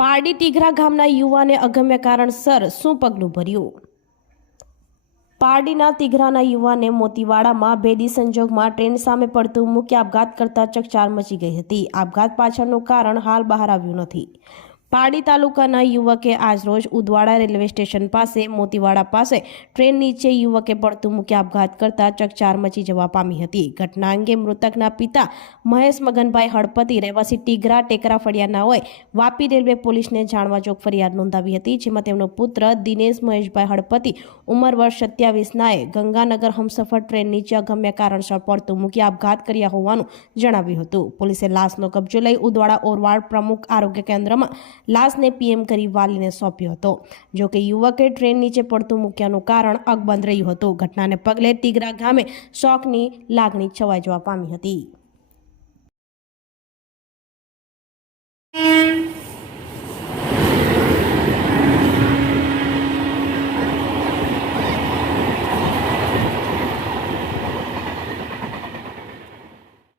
પારડી ટીઘરા ગામના યુવાને અગમ્ય કારણસર શું પગલું ભર્યું? પારડીના તીઘરાના યુવાને મોતીવાડામાં ભેદી સંજોગમાં ટ્રેન સામે પડતું મૂકી આપઘાત કરતા ચકચાર મચી ગઈ હતી. આપઘાત પાછળનું કારણ હાલ બહાર આવ્યું નથી. પારડી તાલુકાના યુવકે આજરોજ ઉદવાડા રેલવે સ્ટેશન પાસે મોતીવાડા પાસે ટ્રેન નીચે યુવકે પડતું મૂકી આપઘાત કરતા ચકચાર મચી જવા પામી હતી. ઘટના અંગે મૃતકના પિતા મહેશ મગનભાઈ હળપતિ, રહેવાસી ટીગરા, ટેકરા ફળિયાનાઓએ વાપી રેલવે પોલીસને જાણવા જોગ ફરિયાદ નોંધાવી હતી, જેમાં તેમનો પુત્ર દિનેશ મહેશભાઈ હળપતિ, ઉંમર વર્ષ સત્યાવીસનાએ ગંગાનગર હમસફર ટ્રેન નીચે અગમ્ય કારણસર પડતું મૂકી આપઘાત કર્યા હોવાનું જણાવ્યું હતું. પોલીસે લાશનો કબજો લઈ ઉદવાડા ઓરવાડ પ્રમુખ આરોગ્ય કેન્દ્રમાં લાશને પીએમ કરી વાલીને સોંપ્યો હતો. જોકે યુવકે ટ્રેન નીચે પડતું મૂક્યાનું કારણ અકબંધ રહ્યું હતું. ઘટનાને પગલે તિગરા ગામે શોકની લાગણી છવાઈ જવા પામી હતી.